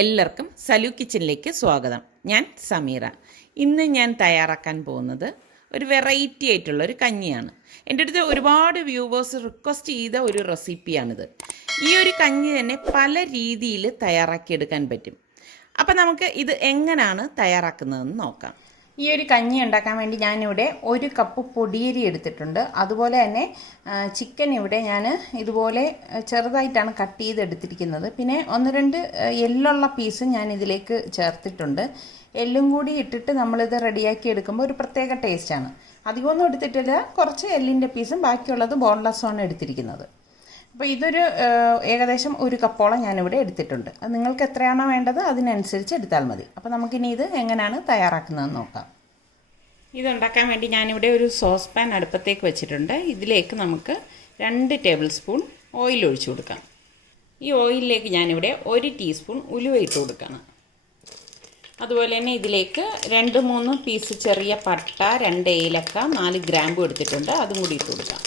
എല്ലാവർക്കും സലു കിച്ചണിലേക്ക് സ്വാഗതം. ഞാൻ സമീറ. ഇന്ന് ഞാൻ തയ്യാറാക്കാൻ പോകുന്നത് ഒരു വെറൈറ്റി ആയിട്ടുള്ള ഒരു കഞ്ഞിയാണ്. എൻ്റെ അടുത്ത് ഒരുപാട് വ്യൂവേഴ്സ് റിക്വസ്റ്റ് ചെയ്ത ഒരു റെസിപ്പിയാണിത്. ഈ ഒരു കഞ്ഞി തന്നെ പല രീതിയിൽ തയ്യാറാക്കിയെടുക്കാൻ പറ്റും. അപ്പം നമുക്ക് ഇത് എങ്ങനെയാണ് തയ്യാറാക്കുന്നതെന്ന് നോക്കാം. ഈ ഒരു കഞ്ഞി ഉണ്ടാക്കാൻ വേണ്ടി ഞാനിവിടെ 1 കപ്പ് പൊടിയരി എടുത്തിട്ടുണ്ട്. അതുപോലെ തന്നെ ചിക്കൻ ഇവിടെ ഞാൻ ഇതുപോലെ ചെറുതായിട്ടാണ് കട്ട് ചെയ്തെടുത്തിരിക്കുന്നത്. പിന്നെ 1-2 എല്ലുള്ള പീസ് ഞാൻ ഇതിലേക്ക് ചേർത്തിട്ടുണ്ട്. എല്ലും കൂടി ഇട്ടിട്ട് നമ്മളിത് റെഡിയാക്കി എടുക്കുമ്പോൾ ഒരു പ്രത്യേക ടേസ്റ്റാണ്. അധികമൊന്നും എടുത്തിട്ടില്ല, കുറച്ച് എല്ലിൻ്റെ പീസും ബാക്കിയുള്ളത് ബോൺലെസ്സുമാണ് എടുത്തിരിക്കുന്നത്. അപ്പോൾ ഇതൊരു ഏകദേശം 1 കപ്പോളം ഞാനിവിടെ എടുത്തിട്ടുണ്ട്. അത് നിങ്ങൾക്ക് എത്രയാണോ വേണ്ടത് അതിനനുസരിച്ച് എടുത്താൽ മതി. അപ്പോൾ നമുക്കിനി ഇത് എങ്ങനെയാണ് തയ്യാറാക്കുന്നതെന്ന് നോക്കാം. ഇതുണ്ടാക്കാൻ വേണ്ടി ഞാനിവിടെ ഒരു സോസ് പാൻ അടുപ്പത്തേക്ക് വെച്ചിട്ടുണ്ട്. ഇതിലേക്ക് നമുക്ക് 2 ടേബിൾ സ്പൂൺ ഓയിൽ ഒഴിച്ചു കൊടുക്കാം. ഈ ഓയിലിലേക്ക് ഞാനിവിടെ 1 ടീസ്പൂൺ ഉലുവ ഇട്ട് കൊടുക്കുകയാണ്. അതുപോലെ തന്നെ ഇതിലേക്ക് 2-3 പീസ് ചെറിയ പട്ട, 2 ഏലക്ക, 4 ഗ്രാമ്പു എടുത്തിട്ടുണ്ട്. അതും കൂടി ഇട്ട് കൊടുക്കാം.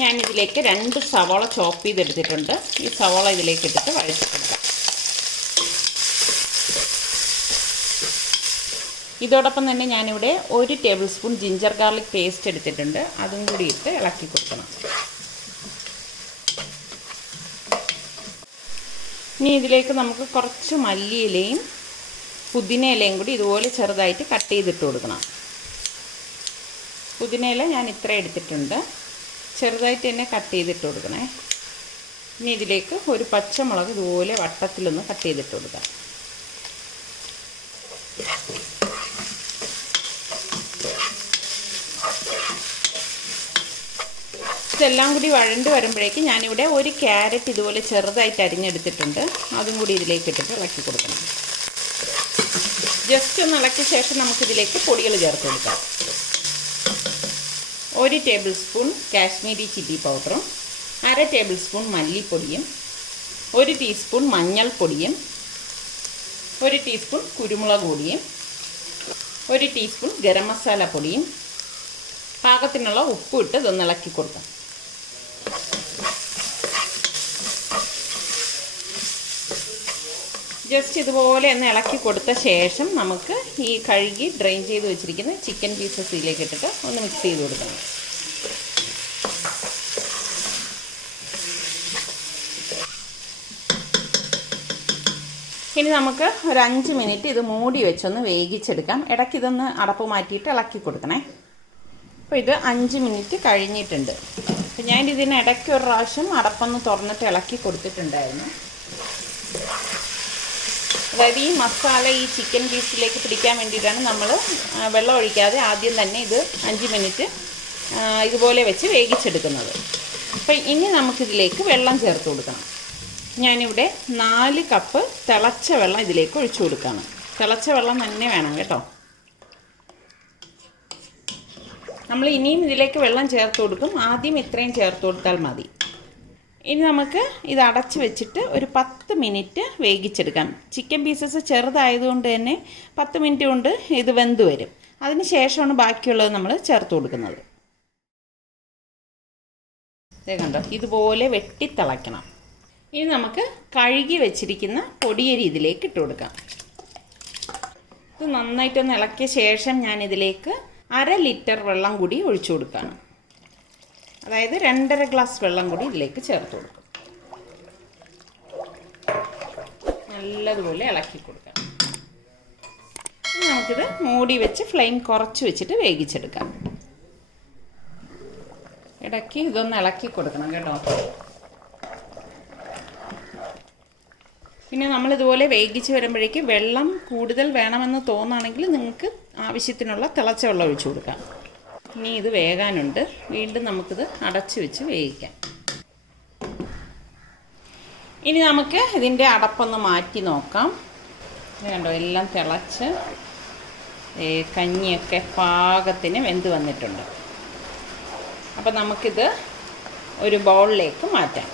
ഞാനിതിലേക്ക് 2 സവാള ചോപ്പ് ചെയ്തെടുത്തിട്ടുണ്ട്. ഈ സവാള ഇതിലേക്ക് ഇട്ടിട്ട് വഴറ്റി കൊടുക്കാം. ഇതോടൊപ്പം തന്നെ ഞാനിവിടെ 1 table spoon ginger garlic paste എടുത്തിട്ടുണ്ട്. അതും കൂടി ഇട്ട് ഇളക്കി കൊടുക്കണം. ഇനി ഇതിലേക്ക് നമുക്ക് കുറച്ച് മല്ലിയിലയും പുതിന ഇലയും കൂടി ഇതുപോലെ ചെറുതായിട്ട് കട്ട് ചെയ്തിട്ട് കൊടുക്കണം. പുതിന ഇല ഞാൻ ഇത്ര എടുത്തിട്ടുണ്ട്. ചെറുതായിട്ട് തന്നെ കട്ട് ചെയ്തിട്ട് കൊടുക്കണേ. ഇനി ഇതിലേക്ക് ഒരു പച്ചമുളക് ഇതുപോലെ വട്ടത്തിലൊന്ന് കട്ട് ചെയ്തിട്ട് കൊടുക്കാം. ഇതെല്ലാം കൂടി വഴണ്ട് വരുമ്പോഴേക്കും ഞാനിവിടെ 1 ക്യാരറ്റ് ഇതുപോലെ ചെറുതായിട്ട് അരിഞ്ഞെടുത്തിട്ടുണ്ട്. അതും കൂടി ഇതിലേക്ക് ഇട്ടിട്ട് ഇളക്കി കൊടുക്കണം. ജസ്റ്റ് ഒന്ന് ഇളക്കിയ ശേഷം നമുക്കിതിലേക്ക് പൊടികൾ ചേർത്ത് കൊടുക്കാം. 1 ടേബിൾ സ്പൂൺ കാശ്മീരി ചില്ലി പൗഡറും 1/2 ടേബിൾ സ്പൂൺ മല്ലിപ്പൊടിയും 1 ടീസ്പൂൺ മഞ്ഞൾപ്പൊടിയും 1 ടീസ്പൂൺ കുരുമുളക് പൊടിയും 1 ടീസ്പൂൺ ഗരം മസാല പൊടിയും പാകത്തിനുള്ള ഉപ്പ് ഇട്ട് ഇതൊന്ന് ഇളക്കി കൊടുക്കാം. ജസ്റ്റ് ഇതുപോലെ ഒന്ന് ഇളക്കി കൊടുത്ത ശേഷം നമുക്ക് ഈ കഴുകി ഡ്രെയിൻ ചെയ്ത് വെച്ചിരിക്കുന്ന ചിക്കൻ പീസസ് ഇതിലേക്ക് ഇട്ടിട്ട് ഒന്ന് മിക്സ് ചെയ്ത് കൊടുക്കണം. ഇനി നമുക്ക് ഒരു 5 മിനിറ്റ് ഇത് മൂടി വെച്ചൊന്ന് വേവിച്ചെടുക്കാം. ഇടയ്ക്ക് ഇതൊന്ന് അടപ്പ് മാറ്റിയിട്ട് ഇളക്കി കൊടുക്കണേ. അപ്പോൾ ഇത് 5 മിനിറ്റ് കഴിഞ്ഞിട്ടുണ്ട്. അപ്പോൾ ഞാൻ ഇതിന് ഇടയ്ക്ക് ഒരു പ്രാവശ്യം അടപ്പൊന്ന് തുറന്നിട്ട് ഇളക്കി കൊടുത്തിട്ടുണ്ടായിരുന്നു. അതായത് ഈ മസാല ഈ ചിക്കൻ പീസിലേക്ക് പിടിക്കാൻ വേണ്ടിയിട്ടാണ് നമ്മൾ വെള്ളം ഒഴിക്കാതെ ആദ്യം തന്നെ ഇത് 5 മിനിറ്റ് ഇതുപോലെ വെച്ച് വേവിച്ചെടുക്കുന്നത്. അപ്പോൾ ഇനി നമുക്കിതിലേക്ക് വെള്ളം ചേർത്ത് കൊടുക്കണം. ഞാനിവിടെ 4 കപ്പ് തിളച്ച വെള്ളം ഇതിലേക്ക് ഒഴിച്ചു കൊടുക്കുകയാണ്. തിളച്ച വെള്ളം തന്നെ വേണം കേട്ടോ. നമ്മൾ ഇനിയും ഇതിലേക്ക് വെള്ളം ചേർത്ത് കൊടുക്കും. ആദ്യം ഇത്രയും ചേർത്ത് കൊടുത്താൽ മതി. ഇനി നമുക്ക് ഇത് അടച്ച് വെച്ചിട്ട് ഒരു 10 മിനിറ്റ് വേവിച്ചെടുക്കാം. ചിക്കൻ പീസസ് ചെറുതായതുകൊണ്ട് തന്നെ 10 മിനിറ്റ് കൊണ്ട് ഇത് വെന്ത് വരും. അതിന് ശേഷമാണ് ബാക്കിയുള്ളത് നമ്മൾ ചേർത്ത് കൊടുക്കുന്നത്. ഇത് കണ്ടോ, ഇതുപോലെ വെട്ടിത്തിളയ്ക്കണം. ഇനി നമുക്ക് കഴുകി വെച്ചിരിക്കുന്ന പൊടിയരി ഇതിലേക്ക് ഇട്ട് കൊടുക്കാം. ഇത് നന്നായിട്ടൊന്ന് ഇളക്കിയ ശേഷം ഞാനിതിലേക്ക് 1/2 ലിറ്റർ വെള്ളം കൂടി ഒഴിച്ചു കൊടുക്കുകയാണ്. അതായത് 2.5 ഗ്ലാസ് വെള്ളം കൂടി ഇതിലേക്ക് ചേർത്ത് കൊടുക്കും. നല്ലതുപോലെ ഇളക്കി കൊടുക്കാം. നമുക്കിത് മൂടി വെച്ച് ഫ്ലെയിം കുറച്ച് വെച്ചിട്ട് വേവിച്ചെടുക്കാം. ഇടയ്ക്ക് ഇതൊന്ന് ഇളക്കി കൊടുക്കണം കേട്ടോ. പിന്നെ നമ്മളിതുപോലെ വേവിച്ച് വരുമ്പോഴേക്ക് വെള്ളം കൂടുതൽ വേണമെന്ന് തോന്നുകയാണെങ്കിൽ നിങ്ങൾക്ക് ആവശ്യത്തിനുള്ള തിളച്ച വെള്ളം ഒഴിച്ചു കൊടുക്കാം. ഇനി ഇത് വേകാനുണ്ട്. വീണ്ടും നമുക്കിത് അടച്ചു വെച്ച് വേവിക്കാം. ഇനി നമുക്ക് ഇതിൻ്റെ അടപ്പൊന്ന് മാറ്റി നോക്കാം. കണ്ടോ, എല്ലാം തിളച്ച് കഞ്ഞിയൊക്കെ പാകത്തിന് വെന്ത് വന്നിട്ടുണ്ട്. അപ്പം നമുക്കിത് ഒരു ബൗളിലേക്ക് മാറ്റാം.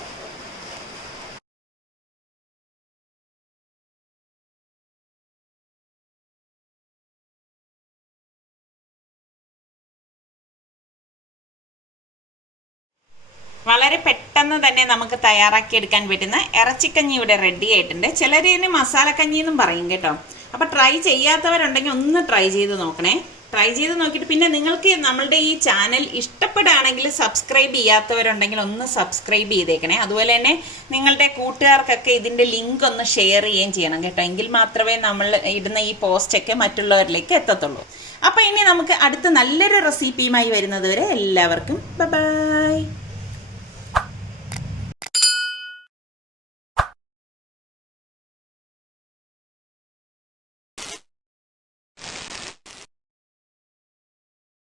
വളരെ പെട്ടെന്ന് തന്നെ നമുക്ക് തയ്യാറാക്കിയെടുക്കാൻ പറ്റുന്ന ഇറച്ചിക്കഞ്ഞി ഇവിടെ റെഡി ആയിട്ടുണ്ട്. ചിലർ ഇതിന് മസാലക്കഞ്ഞി എന്നും പറയും കേട്ടോ. അപ്പോൾ ട്രൈ ചെയ്യാത്തവരുണ്ടെങ്കിൽ ഒന്ന് ട്രൈ ചെയ്ത് നോക്കണേ. ട്രൈ ചെയ്ത് നോക്കിയിട്ട് പിന്നെ നിങ്ങൾക്ക് നമ്മളുടെ ഈ ചാനൽ ഇഷ്ടപ്പെടുകയാണെങ്കിൽ സബ്സ്ക്രൈബ് ചെയ്യാത്തവരുണ്ടെങ്കിൽ ഒന്ന് സബ്സ്ക്രൈബ് ചെയ്തേക്കണേ. അതുപോലെ തന്നെ നിങ്ങളുടെ കൂട്ടുകാർക്കൊക്കെ ഇതിൻ്റെ ലിങ്ക് ഒന്ന് ഷെയർ ചെയ്യുകയും ചെയ്യണം കേട്ടോ. എങ്കിൽ മാത്രമേ നമ്മൾ ഇടുന്ന ഈ പോസ്റ്റൊക്കെ മറ്റുള്ളവരിലേക്ക് എത്തത്തുള്ളൂ. അപ്പോൾ ഇനി നമുക്ക് അടുത്ത നല്ലൊരു റെസിപ്പിയുമായി വരുന്നത് വരെ എല്ലാവർക്കും ബൈ.